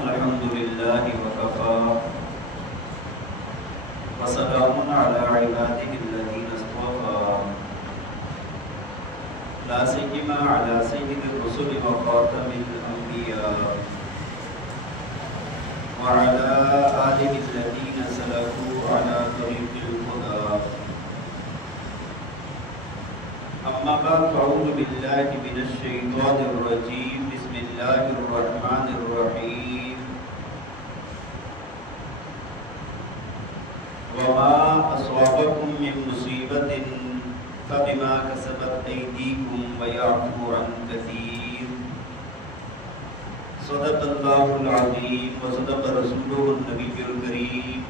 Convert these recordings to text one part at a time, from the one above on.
الحمد لله وكفى وسلام على عباده الذين اصطفى لا سيما على سيد الرسل وخاتم الأنبياء وعلى آله الذين سلكوا على طريق الهدى أما بعد فأعوذ بالله من الشيطان الرجيم بسم الله الرحمن الرحيم وما أصابكم من مصيبة فبما كسبت أيديكم ويعفو عن كثير صدق الله العظيم وصدق رسوله النبي الكريم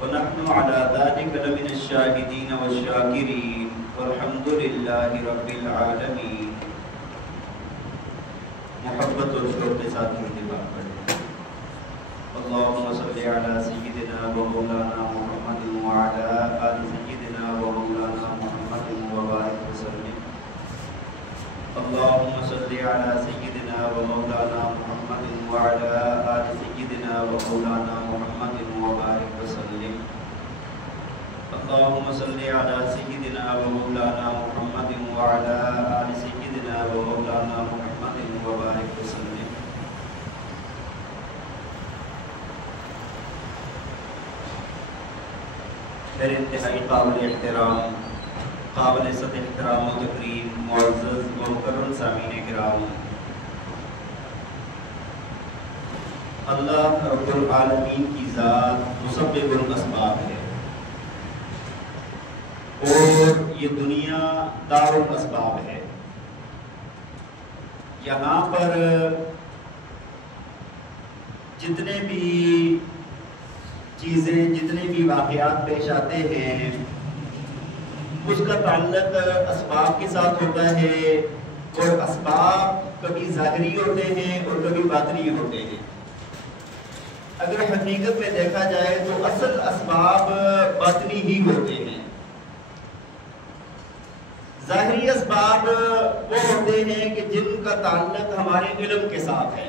ونحن على ذلك لمن الشاهدين والشاكرين والحمد لله رب العالمين. محبت اور شوق کے ساتھ اتباع کریں. اللهم صل على سيدنا ومولانا محمد وعلى آل سيدنا ومولانا محمد وبارك وسلم. اللهم صل على سيدنا ومولانا محمد وعلى آل سيدنا ومولانا محمد وبارك وسلم. اللهم صل على سيدنا ومولانا محمد وعلى آل سيدنا ومولانا محمد وبارك وسلم. پھر انتہائی قابل احترام، قابل عزت احترام و تکریم، معزز و مکرم سامعین کرام، اللہ رب العالمین کی ذات مسبب الاسباب ہے اور یہ دنیا دار الاسباب ہے. یہاں پر جتنے بھی چیزیں، جتنے بھی واقعات پیش آتے ہیں اس کا تعلق اسباب کے ساتھ ہوتا ہے، اور اسباب کبھی ظاہری ہوتے ہیں اور کبھی باطنی ہوتے ہیں. اگر حقیقت میں دیکھا جائے تو اصل اسباب باطنی ہی ہوتے ہیں. ظاہری اسباب وہ ہوتے ہیں کہ جن کا تعلق ہمارے علم کے ساتھ ہے،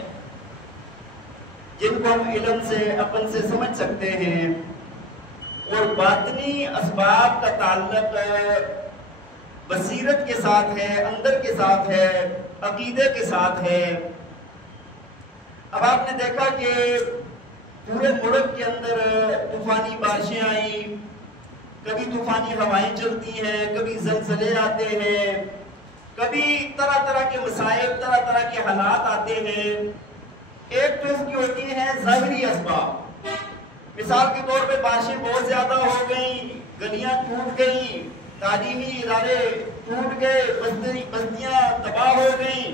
جن کو ہم علم سے اپن سے سمجھ سکتے ہیں، اور باطنی اسباب کا تعلق بصیرت کے ساتھ ہے، اندر کے ساتھ ہے، عقیدے کے ساتھ ہے. اب آپ نے دیکھا کہ پورے ملک کے اندر طوفانی بارشیں آئیں، کبھی طوفانی ہوائیں چلتی ہیں، کبھی زلزلے آتے ہیں، کبھی طرح طرح کے مسائل، طرح طرح کے حالات آتے ہیں. ایک تو اس کی ہوتی ہیں ظاہری اسباب. مثال کے طور پہ بارشیں بہت زیادہ ہو گئیں، گلیاں ٹوٹ گئیں، تعلیمی ادارے ٹوٹ گئے، بستیاں تباہ ہو گئیں،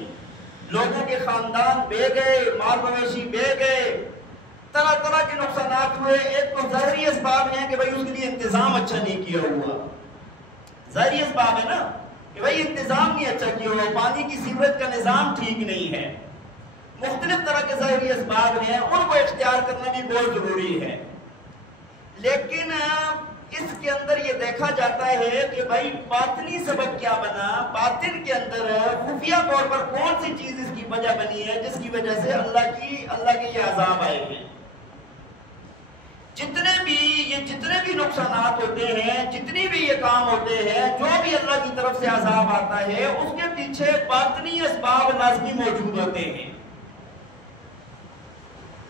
لوگوں کے خاندان بے گئے، مال مویشی بے گئے، طرح طرح کے نقصانات ہوئے. ایک تو ظاہری اسباب ہیں کہ بھائی اس کے لیے انتظام اچھا نہیں کیا ہوا. ظاہری اسباب ہے نا کہ بھائی انتظام نہیں اچھا کیا ہوا، پانی کی سیوریج کا نظام ٹھیک نہیں ہے. مختلف طرح کے ظاہری اسباب ہیں، ان کو اختیار کرنا بھی بہت ضروری ہے. لیکن اس کے اندر یہ دیکھا جاتا ہے کہ بھائی باطنی سبب کیا بنا، باطن کے اندر خفیہ طور پر کون سی چیز اس کی وجہ بنی ہے جس کی وجہ سے اللہ کے یہ عذاب آئے ہیں. جتنے بھی نقصانات ہوتے ہیں، جتنی بھی یہ کام ہوتے ہیں، جو بھی اللہ کی طرف سے عذاب آتا ہے، اس کے پیچھے باطنی اسباب لازمی موجود ہوتے ہیں.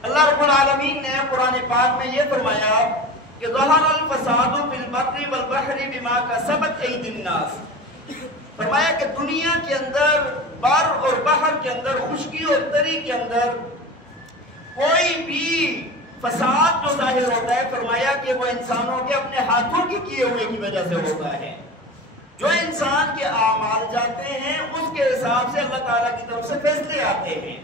اللہ رب العالمین نے قرآن پاک میں یہ فرمایا کہ ظہر الفساد فی البر والبحر بما کسبت ایدی الناس. فرمایا کہ دنیا کے اندر، بر اور بحر کے اندر، خشکی اور تری کے اندر کوئی بھی فساد جو ظاہر ہوتا ہے، فرمایا کہ وہ انسانوں کے اپنے ہاتھوں کے کیے ہوئے کی وجہ سے ہوتا ہے. جو انسان کے اعمال جاتے ہیں اس کے حساب سے اللہ تعالیٰ کی طرف سے فیصلے آتے ہیں.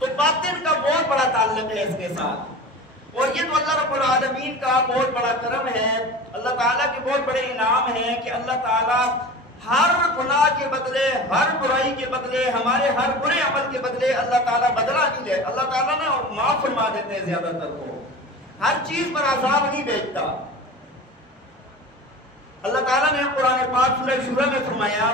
تو باطن کا بہت بڑا تعلق ہے اس کے ساتھ، اور یہ تو اللہ رب العالمین کا بہت بڑا کرم ہے. اللہ تعالیٰ کے بہت بڑے انعام ہیں کہ اللہ تعالیٰ ہر گناہ کے بدلے، ہر برائی کے بدلے، ہمارے ہر برے عمل کے بدلے اللہ تعالیٰ بدلہ نہیں لے. اللہ تعالیٰ نا معاف فرما دیتے ہیں زیادہ تر کو، ہر چیز پر عذاب نہیں بھیجتا. اللہ تعالیٰ نے قرآن پاک سورہ شورى میں فرمایا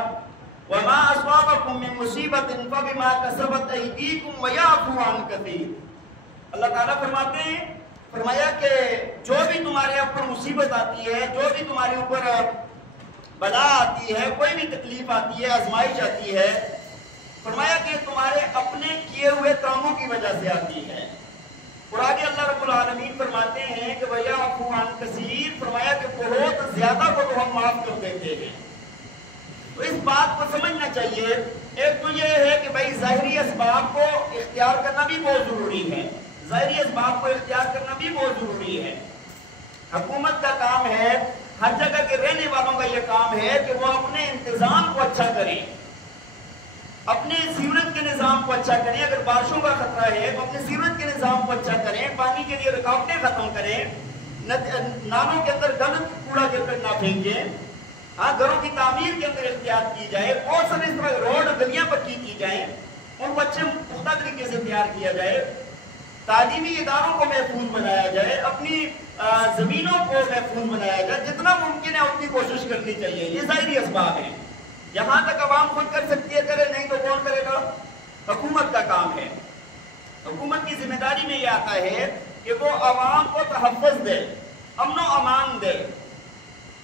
وما اصابکم من مصیبت فبما کسبت ایدیکم ویعفو عن کثیر. اللہ تعالیٰ فرماتے ہیں، فرمایا کہ جو بھی تمہارے اوپر مصیبت آتی ہے، جو بھی تمہارے اوپر بلا آتی ہے، کوئی بھی تکلیف آتی ہے، آزمائش آتی ہے، فرمایا کہ تمہارے اپنے کیے ہوئے کاموں کی وجہ سے آتی ہے. اور آگے اللہ رب العالمین فرماتے ہیں کہ وَيَعْفُو عَنْ كَثِيرٍ، فرمایا کہ بہت زیادہ کو تو ہم معاف کر دیتے ہیں. تو اس بات کو سمجھنا چاہیے. ایک تو یہ ہے کہ بھائی ظاہری اسباب کو اختیار کرنا بھی بہت ضروری ہے، ظاہری اسباب کو اختیار کرنا بھی بہت ضروری ہے. حکومت کا کام ہے، ہر جگہ کے رہنے والوں کا یہ کام ہے کہ وہ اپنے انتظام کو اچھا کریں، اپنے سیورج کے نظام کو اچھا کریں. اگر بارشوں کا خطرہ ہے تو اپنے سیورج کے نظام کو اچھا کریں، پانی کے لیے رکاوٹیں ختم کریں، نالوں کے اندر غلط کوڑا کرکٹ نہ پھینکیں. ہاں، گھروں کی تعمیر کے اندر احتیاط کی جائے، بہت سارے اس طرح روڈ گلیاں پکی کی جائیں، ان کو اچھے پختہ طریقے سے تیار کیا جائے، تعلیمی اداروں کو محفوظ بنایا جائے، اپنی زمینوں کو محفوظ بنایا جائے. جتنا ممکن ہے اتنی کوشش کرنی چاہیے. یہ ظاہری اسباب ہیں. یہاں تک عوام خود کر سکتی ہے، کرے، نہیں تو کون کرے گا؟ حکومت کا کام ہے. حکومت کی ذمہ داری میں یہ آتا ہے کہ وہ عوام کو تحفظ دے، امن و امان دے.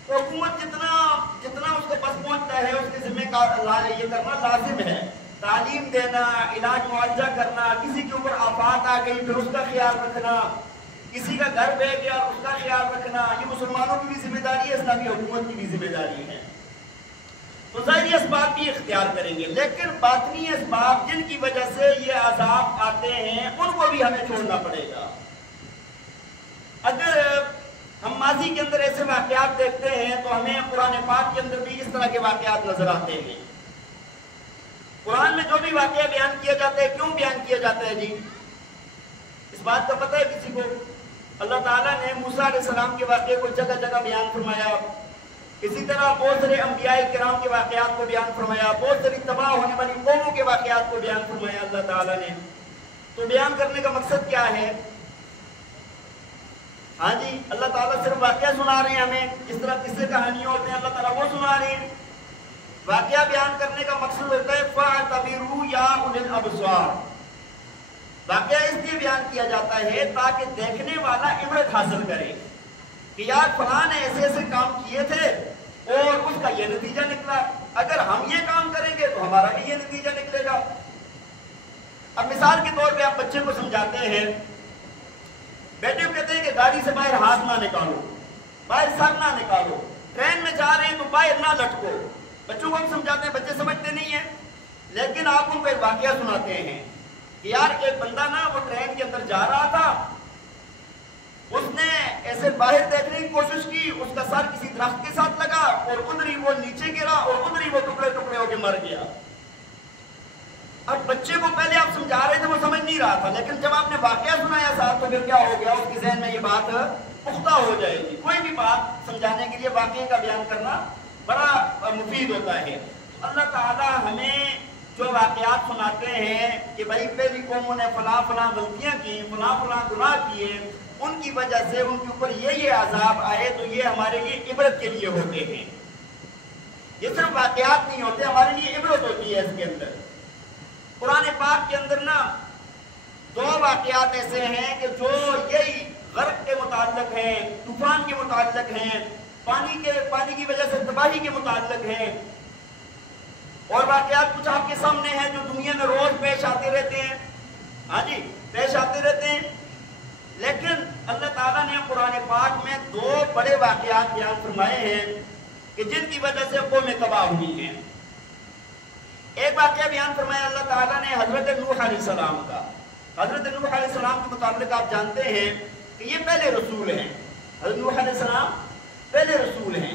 تو حکومت جتنا اس کو پس پہنچتا ہے اس کے ذمہ یہ کرنا لازم ہے. تعلیم دینا، علاج معالجہ کرنا، کسی کے اوپر آفات آ گئی پھر اس کا خیال رکھنا، کسی کا گھر بہ گیا اس کا خیال رکھنا، یہ مسلمانوں کی بھی ذمہ داری ہے، اسلامی حکومت کی بھی ذمہ داری ہے. تو ظاہری اسباب بھی اختیار کریں گے، لیکن باطنی اسباب جن کی وجہ سے یہ عذاب آتے ہیں ان کو بھی ہمیں چھوڑنا پڑے گا. اگر ہم ماضی کے اندر ایسے واقعات دیکھتے ہیں تو ہمیں قرآن پاک کے اندر بھی اس طرح کے واقعات نظر آتے ہیں. قرآن میں جو بھی واقعہ بیان کیا جاتا ہے، کیوں بیان کیا جاتا ہے جی؟ اس بات کا پتہ ہے کسی کو؟ اللہ تعالیٰ نے موسیٰ علیہ السلام کے واقعے کو جگہ جگہ بیان فرمایا. اسی طرح بہت سارے انبیاء کرام کے واقعات کو بیان فرمایا، بہت ساری تباہ ہونے والی قوموں کے واقعات کو بیان فرمایا اللہ تعالیٰ نے. تو بیان کرنے کا مقصد کیا ہے؟ ہاں جی، اللہ تعالیٰ صرف واقعہ سنا رہے ہیں ہمیں، اس طرح قصے کہانیاں ہوتے ہیں اللہ تعالیٰ وہ سنا رہے ہیں. واقعہ بیان کرنے کا مقصد ہوتا ہے فَاعْتَبِرُوا يَا أُولِي الْأَبْصَارِ. واقعہ اس لیے بیان کیا جاتا ہے تاکہ دیکھنے والا عبرت حاصل کرے کہ یار فلاں نے ایسے ایسے کام کیے تھے اور اس کا یہ نتیجہ نکلا، اگر ہم یہ کام کریں گے تو ہمارا بھی یہ نتیجہ نکلے گا. اب مثال کے طور پہ آپ بچے کو سمجھاتے ہیں، بیٹے کو کہتے ہیں کہ گاڑی سے باہر ہاتھ نہ نکالو، باہر سر نہ نکالو، ٹرین میں جا رہے ہیں تو باہر نہ لٹکو. بچوں کو ہم سمجھاتے ہیں، بچے سمجھتے نہیں ہیں، لیکن آپ ان کو ایک واقعہ سناتے ہیں کہ یار ایک بندہ نا وہ ٹرین کے اندر جا رہا تھا، اس نے ایسے باہر دیکھنے کی کوشش کی، اس کا سر کسی درخت کے ساتھ لگا اور ادھر ہی وہ نیچے گرا اور ادھر ہی وہ ٹکڑے ٹکڑے ہو کے مر گیا. اب بچے کو پہلے آپ سمجھا رہے تھے وہ سمجھ نہیں رہا تھا، لیکن جب آپ نے واقعہ سنایا ساتھ تو پھر کیا ہو گیا، اس کے ذہن میں یہ بات پختہ ہو جائے گی. کوئی بھی بات سمجھانے کے لیے واقعے کا بیان کرنا بڑا مفید ہوتا ہے. اللہ تعالیٰ ہمیں جو واقعات سناتے ہیں کہ بھائی پہلی قوموں نے فلاں فلاں غلطیاں کی، فلاں فلاں گناہ کیے، ان کی وجہ سے ان کے اوپر یہ عذاب آئے، تو یہ ہمارے لیے عبرت کے لیے ہوتے ہیں. یہ صرف واقعات نہیں ہوتے، ہمارے لیے عبرت ہوتی ہے اس کے اندر. قرآن پاک کے اندر نا دو واقعات ایسے ہیں کہ جو یہی غرق کے متعلق ہیں، طوفان کے متعلق ہیں، پانی کی وجہ سے تباہی کے متعلق ہیں. اور واقعات کچھ آپ کے سامنے ہیں جو دنیا میں روز پیش آتے رہتے ہیں، ہاں جی پیش آتے رہتے ہیں. لیکن اللہ تعالیٰ نے قرآن پاک میں دو بڑے واقعات بیان فرمائے ہیں کہ جن کی وجہ سے قومیں تباہ ہوئی ہیں. ایک واقعہ بیان فرمایا اللہ تعالیٰ نے حضرت نوح علیہ السلام کا. حضرت نوح علیہ السلام کے متعلق آپ جانتے ہیں کہ یہ پہلے رسول ہیں. حضرت نوح علیہ السلام پہلے رسول ہیں.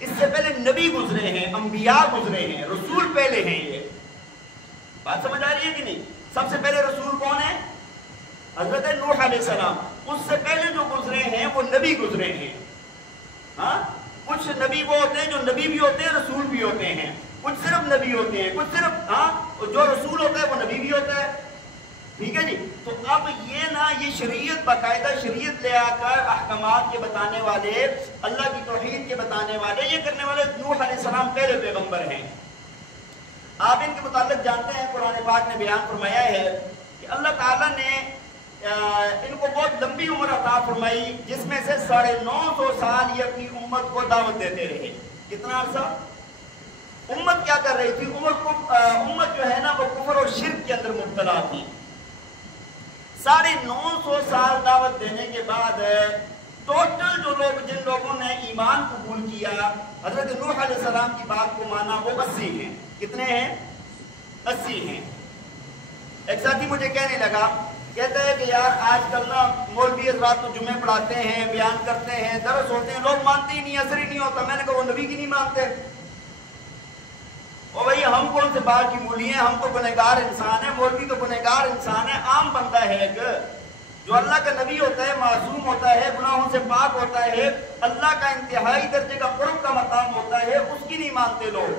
اس سے پہلے نبی گزرے ہیں، انبیاء گزرے ہیں، رسول پہلے ہیں. یہ بات سمجھ آ رہی ہے کہ نہیں؟ سب سے پہلے رسول کون ہے؟ حضرت نوح علیہ السلام. اس سے پہلے جو گزرے ہیں وہ نبی گزرے ہیں. ہاں، کچھ نبی وہ ہوتے ہیں جو نبی بھی ہوتے ہیں، رسول بھی ہوتے ہیں. کچھ صرف نبی ہوتے ہیں، کچھ صرف جو رسول ہوتا ہے وہ نبی بھی ہوتا ہے. ٹھیک ہے جی. تو اب یہ شریعت، باقاعدہ شریعت لے آ کر احکامات کے بتانے والے، اللہ کی توحید کے بتانے والے، یہ کرنے والے نوح علیہ السلام پہلے پیغمبر ہیں. آپ ان کے متعلق جانتے ہیں قرآن پاک نے بیان فرمایا ہے کہ اللہ تعالیٰ نے ان کو بہت لمبی عمر عطا فرمائی، جس میں سے 950 سال یہ اپنی امت کو دعوت دیتے رہے۔ کتنا عرصہ امت کیا کر رہی تھی؟ امت جو ہے نا وہ کفر اور شرک کے اندر مبتلا تھی۔ 950 سال دعوت دینے کے بعد ٹوٹل جن لوگوں نے ایمان قبول کیا، حضرت نوح علیہ السلام کی بات کو مانا، وہ 80 ہیں۔ کتنے ہیں؟ 80 ہیں۔ ایک ساتھی مجھے کہنے لگا، کہتا ہے کہ یار آج کل نا مولوی حضرات تو جمعے پڑھاتے ہیں، بیان کرتے ہیں، درس ہوتے ہیں، لوگ مانتے ہی نہیں، اثر ہی نہیں ہوتا۔ میں نے کہا وہ نبی کی نہیں مانتے۔ اور بھائی ہم کون سے باہر کی مولی ہیں؟ ہم تو گنہگار انسان ہیں، مولوی تو گنہگار انسان ہے، عام بندہ ہے ایک، جو اللہ کا نبی ہوتا ہے، معصوم ہوتا ہے، گناہوں سے پاک ہوتا ہے، اللہ کا انتہائی درجے کا قرب کا مقام ہوتا ہے، اس کی نہیں مانتے لوگ۔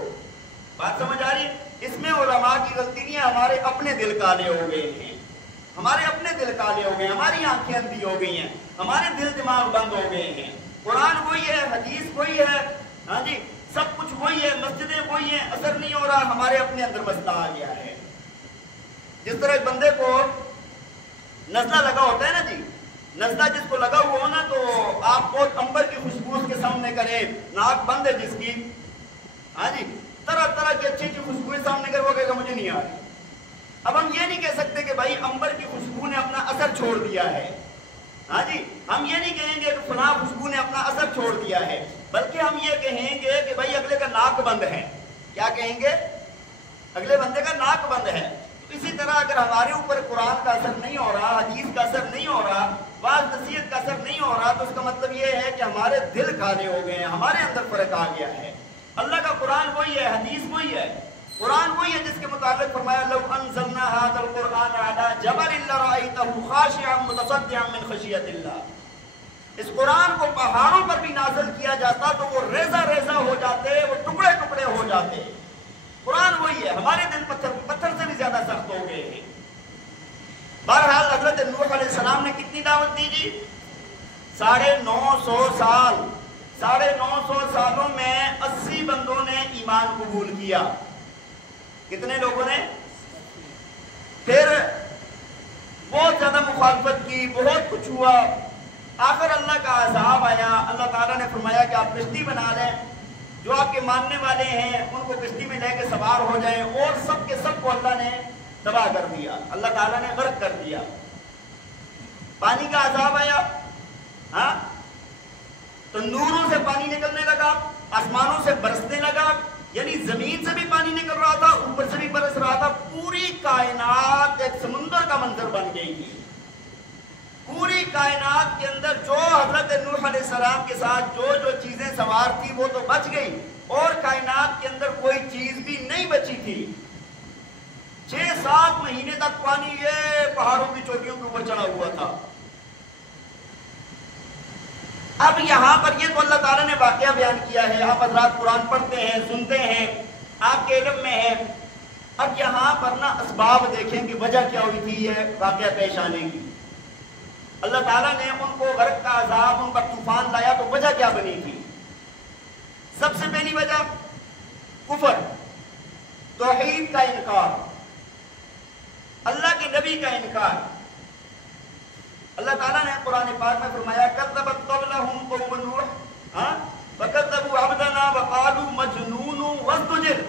بات سمجھ آ رہی؟ اس میں علماء کی غلطی نہیں ہے، ہمارے اپنے دل کالے ہو گئے ہیں، ہمارے اپنے دل کالے ہو گئے ہیں، ہماری آنکھیں اندھی ہو گئی ہیں، ہمارے دل دماغ بند ہو گئے ہیں۔ قرآن وہی ہے، حدیث وہی ہے، ہاں جی سب کچھ وہی ہے، مسجدیں وہی ہیں، اثر نہیں ہو رہا، ہمارے اپنے اندر مسئلہ آ گیا ہے۔ جس طرح ایک بندے کو نزلہ لگا ہوتا ہے نا جی، نزلہ جس کو لگا ہوا ہو نا، تو آپ بہت عنبر کی خوشبو اس کے سامنے کریں، ناک بند ہے جس کی، ہاں جی طرح طرح کی اچھی اچھی خوشبوئیں سامنے کر، وہ کہے گا مجھے نہیں آ رہی۔ اب ہم یہ نہیں کہہ سکتے کہ بھائی عنبر کی خوشبو نے اپنا اثر چھوڑ دیا ہے، ہاں جی ہم یہ نہیں کہیں گے کہ فلاں خوشبو نے اپنا اثر چھوڑ دیا ہے، بلکہ ہم یہ کہیں گے کہ بھائی اگلے کا ناک بند ہے۔ کیا کہیں گے؟ اگلے بندے کا ناک بند ہے۔ اسی طرح اگر ہمارے اوپر قرآن کا اثر نہیں ہو رہا، حدیث کا اثر نہیں ہو رہا، واعظ نصیحت کا اثر نہیں ہو رہا، تو اس کا مطلب یہ ہے کہ ہمارے دل کالے ہو گئے ہیں، ہمارے اندر فرق آ گیا ہے۔ اللہ کا قرآن وہی ہے، حدیث وہی ہے، قرآن وہی ہے جس کے متعلق فرمایا لو انزلنا هذا القرآن على جبل لرأيته خاشعا متصدعا من خشية اللہ۔ اس قرآن کو پہاڑوں پر بھی نازل کیا جاتا تو وہ ریزہ ریزہ ہو جاتے، وہ ٹکڑے ٹکڑے ہو جاتے۔ قرآن وہی ہے، ہمارے دل پتھر سے بھی زیادہ سخت ہو گئے ہیں۔ بہرحال حضرت نوح علیہ السلام نے کتنی دعوت دی جی؟ 950 سال۔ 950 سالوں میں 80 بندوں نے ایمان قبول کیا۔ کتنے لوگوں نے؟ پھر بہت زیادہ مخالفت کی، بہت کچھ ہوا، آخر اللہ کا عذاب آیا۔ اللہ تعالیٰ نے فرمایا کہ آپ کشتی بنا لیں، جو آپ کے ماننے والے ہیں ان کو کشتی میں لے کے سوار ہو جائیں، اور سب کے سب کو اللہ نے تباہ کر دیا، اللہ تعالیٰ نے غرق کر دیا۔ پانی کا عذاب آیا، ہاں تندوروں سے پانی نکلنے لگا، آسمانوں سے برسنے لگا، یعنی زمین سے بھی پانی نکل رہا تھا، اوپر سے بھی برس رہا تھا، پوری کائنات ایک سمندر کا منظر بن گئی تھی۔ پوری کائنات کے اندر جو حضرت نوح علیہ السلام کے ساتھ جو چیزیں سوار تھی وہ تو بچ گئی، اور کائنات کے اندر کوئی چیز بھی نہیں بچی تھی۔ 6-7 مہینے تک پانی یہ پہاڑوں کی چوٹیوں کے اوپر چڑھا ہوا تھا۔ اب یہاں پر یہ تو اللہ تعالیٰ نے واقعہ بیان کیا ہے، آپ حضرات قرآن پڑھتے ہیں، سنتے ہیں، آپ کے علم میں ہے۔ اب یہاں پر نا اسباب دیکھیں کہ وجہ کیا ہوئی تھی یہ واقعہ پیش آنے کی۔ اللہ تعالیٰ نے ان کو غرق کا عذاب، ان پر طوفان لایا، تو وجہ کیا بنی تھی؟ سب سے پہلی وجہ کفر، توحید کا انکار، اللہ کے نبی کا انکار۔ اللہ تعالیٰ نے قرآن پاک میں فرمایا کذبت قبلہم قوم نوح فکذبوا عبدنا وقالوا مجنون وازدجر۔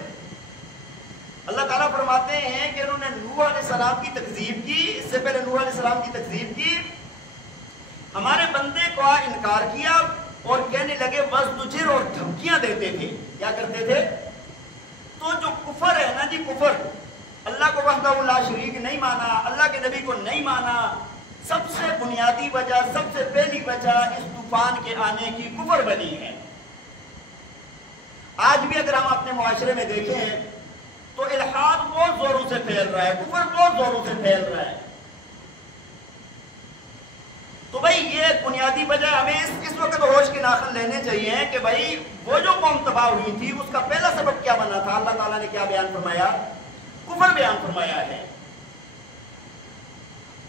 اللہ تعالیٰ فرماتے ہیں کہ انہوں نے نوح علیہ السلام کی تکذیب کی، اس سے پہلے نوح علیہ السلام کی تکذیب کی، ہمارے بندے کو انکار کیا، اور کہنے لگے وازدجر، اور دھمکیاں دیتے تھے۔ کیا کرتے تھے؟ تو جو کفر ہے نا جی، کفر، اللہ کو وحدہ لا شریک نہیں مانا، اللہ کے نبی کو نہیں مانا، سب سے بنیادی وجہ، سب سے پہلی وجہ اس طوفان کے آنے کی کفر بنی ہے۔ آج بھی اگر ہم اپنے معاشرے میں دیکھیں تو الحاد بہت زوروں سے پھیل رہا ہے، کفر بہت زوروں سے پھیل رہا ہے۔ تو بھائی یہ بنیادی وجہ ہمیں اس وقت ہوش کے ناخن لینے چاہیے کہ بھائی وہ جو قوم تباہ ہوئی تھی اس کا پہلا سبب کیا بنا تھا؟ اللہ تعالیٰ نے کیا بیان فرمایا؟ کفر بیان فرمایا ہے۔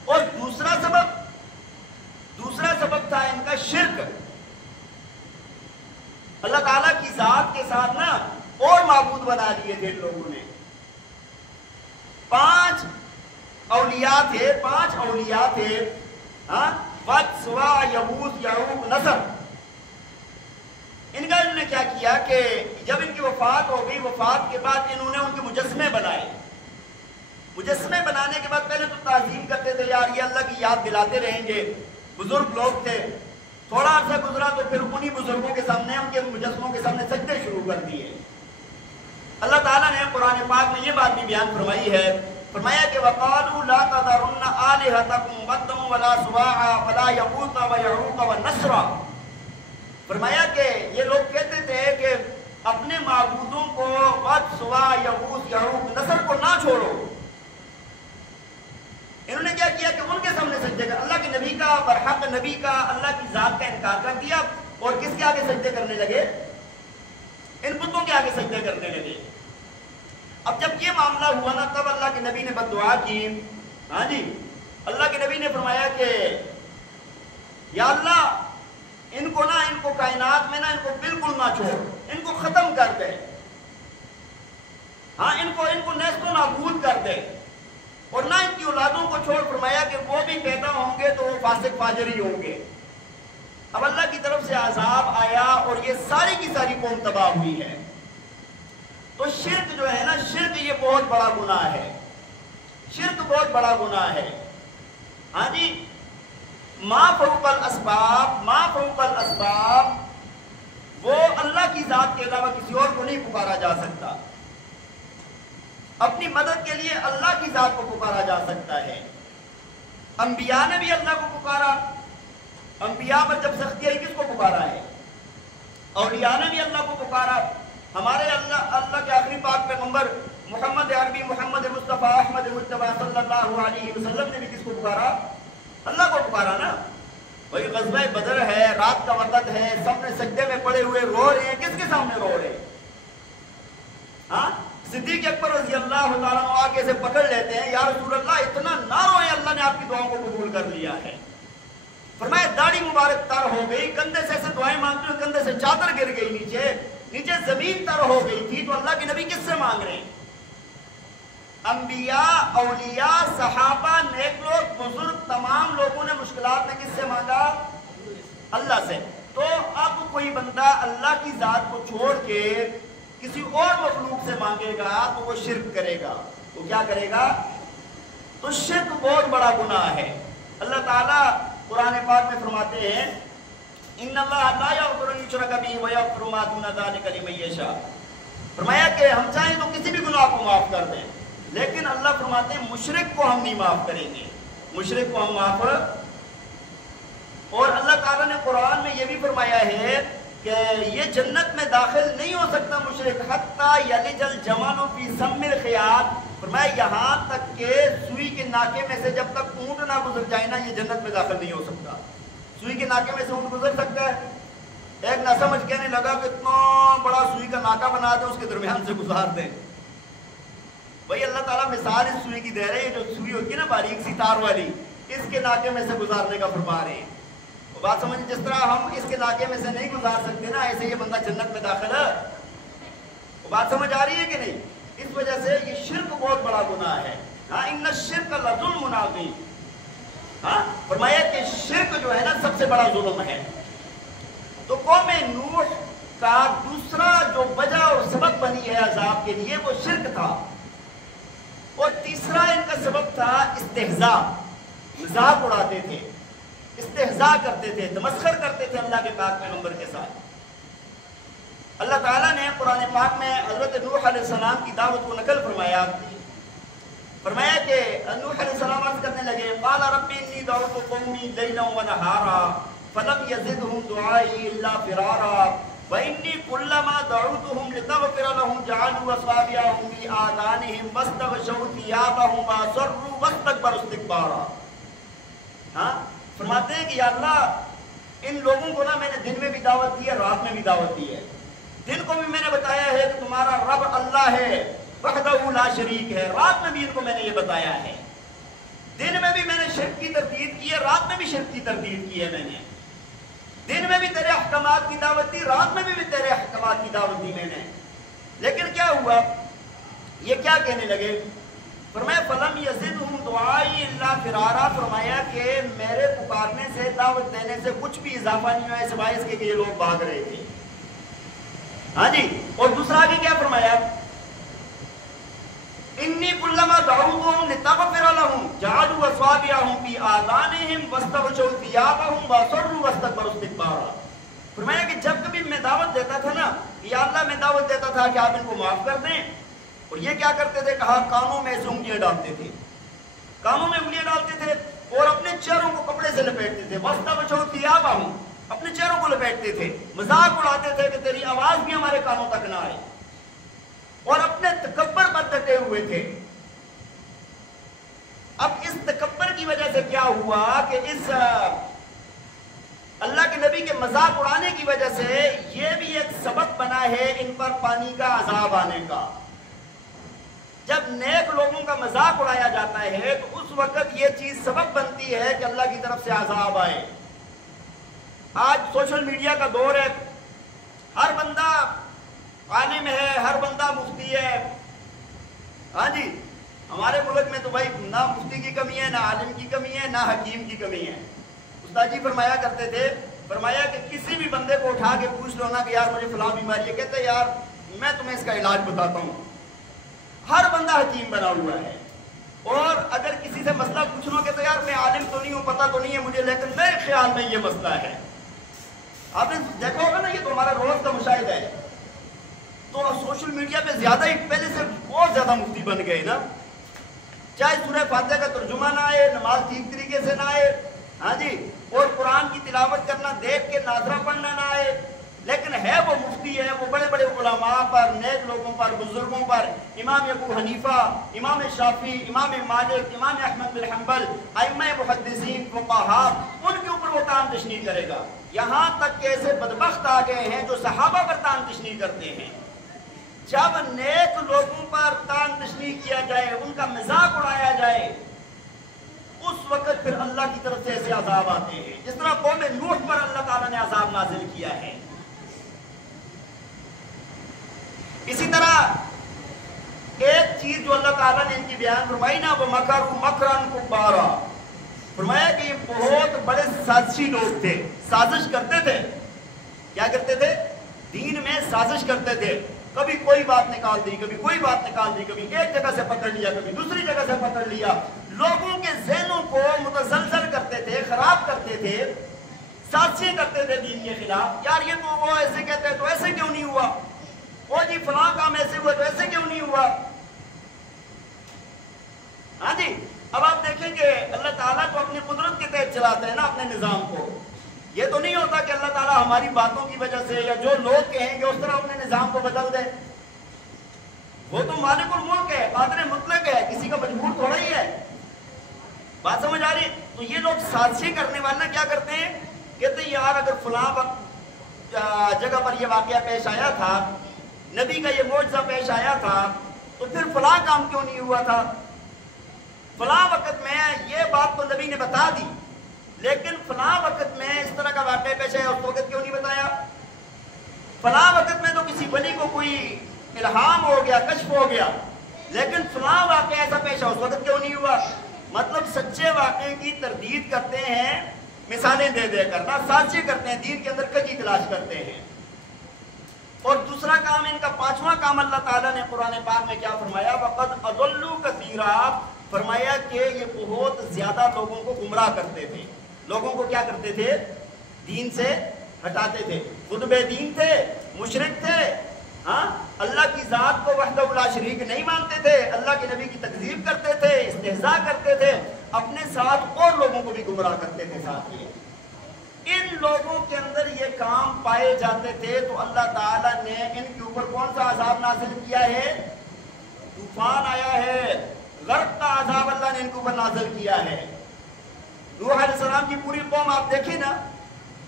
اور دوسرا سبب تھا ان کا شرک۔ اللہ تعالیٰ کی ذات کے ساتھ نا اور معبود بنا لیے تھے لوگوں نے۔ اولیاء تھے، 5 اولیاء تھے، ہاں، وقت سوا یعوق یعوق نصر. ان کا انہوں نے کیا کیا کہ جب ان کی وفات ہو گئی، وفات کے بعد انہوں نے ان کے مجسمے بنائے. مجسمے بنانے کے بعد پہلے تو تعظیم کرتے تھے، یار یہ اللہ کی یاد دلاتے رہیں گے، بزرگ لوگ تھے. تھوڑا عرصہ گزرا تو پھر انہی بزرگوں کے سامنے، ان کے مجسموں کے سامنے سجدے شروع کر دیے. اللہ تعالیٰ نے قرآن پاک میں یہ بات بھی بیان فرمائی ہے، فرمایا کہ وَقَالُوا لَا تَذَرُنَّ آلِهَتَكُمْ وَدًّا وَلَا سُوَاعًا وَلَا يَغُوثَ وَيَعُوقَ وَنَسْرًا. فرمایا کہ یہ لوگ کہتے تھے کہ اپنے معبودوں کو وَد، سوا، یغوث، یعوق، نصر کو نہ چھوڑو. انہوں نے کیا کیا کہ ان کے سامنے سجدے کر، اللہ کے نبی کا، برحق نبی کا، اللہ کی ذات کا انکار کر دیا، اور کس کے آگے سجدے کرنے لگے؟ ان بتوں کے آگے سجدے کرنے لگے. اب جب یہ معاملہ ہوا نا، تب اللہ کے نبی نے بد دعا کی. ہاں جی، اللہ کے نبی نے فرمایا کہ یا اللہ ان کو کائنات میں نا، ان کو بالکل نہ چھوڑ، ان کو ختم کر دے. ہاں، ان کو نیست و نابود کر دے، اور نہ ان کی اولادوں کو چھوڑ. فرمایا کہ وہ بھی پیدا ہوں گے تو وہ فاسق فاجر ہی ہوں گے. اب اللہ کی طرف سے عذاب آیا اور یہ ساری کی ساری قوم تباہ ہوئی ہے. تو شرک جو ہے نا، شرک یہ بہت بڑا گناہ ہے. شرک بہت بڑا گناہ ہے. ہاں جی، ما فوق الاسباب، ما فوق الاسباب، وہ اللہ کی ذات کے علاوہ کسی اور کو نہیں پکارا جا سکتا. اپنی مدد کے لیے اللہ کی ذات کو پکارا جا سکتا ہے. انبیاء نے بھی اللہ کو پکارا. انبیاء پر جب سختی آئی کس کو پکارا ہے؟ اولیاء نے بھی اللہ کو پکارا. ہمارے اللہ کے آخری پاک پیغمبر محمد عربی، محمد مصطفیٰ، احمد مجتبی صلی اللہ علیہ وسلم نے بھی کس کو پکارا؟ اللہ کو پکارا نا. وہی غزوہ بدر ہے، رات کا وقت ہے، سب نے سجدے میں پڑے ہوئے رو رہے ہیں. کس کے سامنے رو رہے ہیں؟ ہاں، صدیق اکبر رضی اللہ تعالیٰ عنہ آگے سے پکڑ لیتے ہیں، یا رسول اللہ اتنا نہ روئے، اللہ نے آپ کی دعاؤں کو قبول کر لیا ہے. فرمایا داڑھی مبارک تر ہو گئی، کندھے سے ایسے دعائیں مانگتے ہوئے کندھے سے چادر گر گئی، نیچے زمین تر ہو گئی تھی. تو اللہ کے نبی کس سے مانگ رہے ہیں؟ انبیاء، اولیاء، صحابہ، نیک لوگ، بزرگ، تمام لوگوں نے مشکلات میں کس سے مانگا؟ اللہ سے. تو اب کوئی بندہ اللہ کی ذات کو چھوڑ کے کسی اور مخلوق سے مانگے گا تو وہ شرک کرے گا. وہ کیا کرے گا؟ تو شرک بہت بڑا گناہ ہے. اللہ تعالیٰ قرآن پاک میں فرماتے ہیں ان اللہ لا یغفر ان یشرک بہ ویغفر ما دون ذلک لمن یشاء. فرمایا کہ ہم چاہیں تو کسی بھی گناہ کو معاف کر دیں، لیکن اللہ فرماتے ہیں مشرک کو ہم نہیں معاف کریں گے. مشرک کو ہم معاف. اور اللہ تعالیٰ نے قرآن میں یہ بھی فرمایا ہے کہ یہ جنت میں داخل نہیں ہو سکتا مشرک حتی یلج الجمل فی سم الخیاط. فرمایا یہاں تک کہ سوئی کے ناکے میں سے جب تک اونٹ نہ گزر جائے نا، یہ جنت میں داخل نہیں ہو سکتا. سوئی کے ناکے میں سے اونٹ گزر سکتا ہے؟ ایک نہ سمجھ کہنے لگا کہ اتنا بڑا سوئی کا ناکا بنا دیں، اس کے درمیان سے گزار دیں. بھائی اللہ تعالیٰ مثال اس سوئی کی دے رہے ہیں، جو سوئی ہوتی ہے نا باریک سی تار والی، اس کے ناکے میں سے گزارنے کا فرما رہے ہیں. وہ بات سمجھ، جس طرح ہم اس کے ناکے میں سے نہیں گزار سکتے نا، ایسے یہ بندہ جنت میں داخل ہے. وہ بات سمجھ آ رہی ہے کہ نہیں؟ اس وجہ سے یہ شرک بہت بڑا گناہ ہے. ہاں، ان الشرک لظلم عظیم. ہاں، فرمایا کہ شرک جو ہے نا سب سے بڑا ظلم ہے. تو قوم نوح کا دوسرا جو وجہ اور سبب بنی ہے عذاب کے لیے وہ شرک تھا. اور تیسرا ان کا سبب تھا استہزاء. مذاق اڑاتے تھے، استہزاء کرتے تھے، تمسخر کرتے تھے اللہ کے پاک پیغمبر کے ساتھ. اللہ تعالیٰ نے قرآن پاک میں حضرت نوح علیہ السلام کی دعوت کو نقل فرمایا. فرمایا کہ نوح علیہ السلام عرض کرنے لگے قال رب انی دعوت قومی لیلا ونہارا فلم یزدہم دعائی الا فرارا وانی کلما دعوتہم لتغفر لہم جعلوا اصابعہم فی آذانہم واستغشوا ثیابہم واصروا واستکبروا استکبارا. ہاں، فرماتے ہیں کہ یا اللہ ان لوگوں کو نا میں نے دن میں بھی دعوت دی ہے، رات میں بھی دعوت دی ہے. دن کو بھی میں نے بتایا ہے کہ تمہارا رب اللہ ہے، وحدہ لا شریک ہے. رات میں بھی ان کو میں نے یہ بتایا ہے. دن میں بھی میں نے شرک کی تردید کی ہے، رات میں بھی شرک کی تردید کی ہے. میں نے دن میں بھی تیرے احکامات کی دعوت دی، رات میں بھی تیرے احکامات کی دعوت دی میں نے. لیکن کیا ہوا؟ یہ کیا کہنے لگے؟ فرمایا فلم یزدہم دعائی فرارا، فرمایا کہ میرے پکارنے سے، دعوت دینے سے کچھ بھی اضافہ نہیں ہوا سوائے اس کے کہ یہ لوگ بھاگ رہے تھے. ہاں جی. اور دوسرا آگے کیا فرمایا؟ انی کلما دعوتهم لتغفر لهم جعلوا اصابعهم في آذانهم واستغشوا ثيابهم واصروا واستكبروا استكبارا. فرمایا کہ جب کبھی میں دعوت دیتا تھا نا، یا اللہ میں دعوت دیتا تھا کہ آپ ان کو معاف کر دیں، اور یہ کیا کرتے تھے؟ کہا کانوں میں ایسے انگلیاں ڈالتے تھے، کانوں میں انگلیاں ڈالتے تھے اور اپنے چہروں کو کپڑے سے لپیٹتے تھے. واستغشوا ثيابهم، اپنے چہروں کو لپیٹتے تھے، مذاق اڑاتے تھے کہ تیری آواز بھی ہمارے کانوں تک نہ آئے، اور اپنے تکبر پر ڈٹے ہوئے تھے. اب اس تکبر کی وجہ سے کیا ہوا کہ اس اللہ کے نبی کے مذاق اڑانے کی وجہ سے یہ بھی ایک سبب بنا ہے ان پر پانی کا عذاب آنے کا. جب نیک لوگوں کا مذاق اڑایا جاتا ہے تو اس وقت یہ چیز سبب بنتی ہے کہ اللہ کی طرف سے عذاب آئے. آج سوشل میڈیا کا دور ہے، ہر بندہ عالم ہے، ہر بندہ مفتی ہے. ہاں جی. ہمارے ملک میں تو بھائی نہ مفتی کی کمی ہے، نہ عالم کی کمی ہے، نہ حکیم کی کمی ہے. استاد جی فرمایا کرتے تھے، فرمایا کہ کسی بھی بندے کو اٹھا کے پوچھ لو نا کہ یار مجھے فلاں بیماری ہے، کہتے یار میں تمہیں اس کا علاج بتاتا ہوں. ہر بندہ حکیم بنا ہوا ہے. اور اگر کسی سے مسئلہ پوچھ لو کہ یار میں عالم تو نہیں ہوں، پتہ تو نہیں ہے مجھے، لیکن میرے خیال میں یہ مسئلہ ہے. آپ نے دیکھا ہوگا نا، یہ تو ہمارا روز کا مشاہدہ ہے. تو سوشل میڈیا پہ زیادہ ہی پہلے سے بہت زیادہ مفتی بن گئے نا. چاہے سورہ فاتحہ کا ترجمہ نہ آئے، نماز ٹھیک طریقے سے نہ آئے، ہاں جی، اور قرآن کی تلاوت کرنا دیکھ کے ناظرہ پڑھنا نہ آئے، لیکن ہے وہ مفتی ہے، وہ بڑے بڑے علماء پر، نیک لوگوں پر، بزرگوں پر، امام ابو حنیفہ، امام شافعی، امام مالک، امام احمد بن حنبل، ائمہ محدثین، فقہاء، ان کے اوپر وہ تان تشنیع کرے گا. یہاں تک کہ ایسے بدبخت آ گئے ہیں جو صحابہ پر تان تشنیع کرتے ہیں. جب نیک لوگوں پر تان تشنیع کیا جائے، ان کا مذاق اڑایا جائے، اس وقت پھر اللہ کی طرف سے ایسے عذاب آتے ہیں جس طرح قوم نوح پر اللہ تعالیٰ نے عذاب نازل کیا ہے. اسی طرح ایک چیز جو اللہ تعالیٰ نے ان کی بیان فرمائی نا، وہ مکروا مکرا کبارا، فرمایا کہ یہ بہت بڑے سازشی لوگ تھے، سازش کرتے تھے. کیا کرتے تھے؟ دین میں سازش کرتے تھے. کبھی کوئی بات نکال دی، کبھی کوئی بات نکال دی، کبھی ایک جگہ سے پکڑ لیا، کبھی دوسری جگہ سے پکڑ لیا. لوگوں کے ذہنوں کو متزلزل کرتے تھے، خراب کرتے تھے، سازشیں کرتے تھے دین کے خلاف. یار یہ تو وہ ایسے کہتے ہیں تو ایسے کیوں نہیں ہوا، وہ جی فلاں کام ایسے ہوا تو ایسے کیوں نہیں ہوا. ہاں جی. اب آپ دیکھیں کہ اللہ تعالیٰ تو اپنی قدرت کے تحت چلاتے ہیں نا اپنے نظام کو. یہ تو نہیں ہوتا کہ اللہ تعالیٰ ہماری باتوں کی وجہ سے یا جو لوگ کہیں گے اس طرح اپنے نظام کو بدل دے. وہ تو مالک الملک ہے، قادر مطلق ہے، کسی کا مجبور تھوڑا ہی ہے. بات سمجھ آ رہی ہے؟ تو یہ لوگ سازشیں کرنے والے کیا کرتے ہیں؟ کہتے ہیں یار اگر فلاں جگہ پر یہ واقعہ پیش آیا تھا، نبی کا یہ معجزہ پیش آیا تھا، تو پھر فلاں کام کیوں نہیں ہوا تھا؟ فلاں وقت میں یہ بات تو نبی نے بتا دی، لیکن فلاں وقت میں اس طرح کا واقعہ پیش آیا، اس وقت کیوں نہیں بتایا؟ فلاں وقت میں تو کسی ولی کو کوئی الہام ہو گیا، کشف ہو گیا، لیکن فلاں واقعہ ایسا پیش آیا، اس وقت کیوں نہیں ہوا؟ مطلب سچے واقعے کی تردید کرتے ہیں مثالیں دے دے کر، نہ سازشیں کرتے ہیں، دین کے اندر کجی تلاش کرتے ہیں. اور دوسرا کام ان کا، پانچواں کام اللہ تعالیٰ نے قرآن پاک میں کیا فرمایا؟ وَقَدْ أَضَلُّوا كَثِيرًا، فرمایا کہ یہ بہت زیادہ لوگوں کو گمراہ کرتے تھے. لوگوں کو کیا کرتے تھے؟ دین سے ہٹاتے تھے. خود بے دین تھے، مشرک تھے، ہاں، اللہ کی ذات کو وحدہ لا شریک نہیں مانتے تھے، اللہ کے نبی کی تکذیب کرتے تھے، استہزاء کرتے تھے، اپنے ساتھ اور لوگوں کو بھی گمراہ کرتے تھے. ساتھ ہی ان لوگوں کے اندر یہ کام پائے جاتے تھے تو اللہ تعالیٰ نے ان کے اوپر کون سا عذاب نازل کیا ہے؟ طوفان آیا ہے، غرق کا عذاب اللہ نے ان کے اوپر نازل کیا ہے. نوح علیہ السلام کی پوری قوم آپ دیکھیں نا،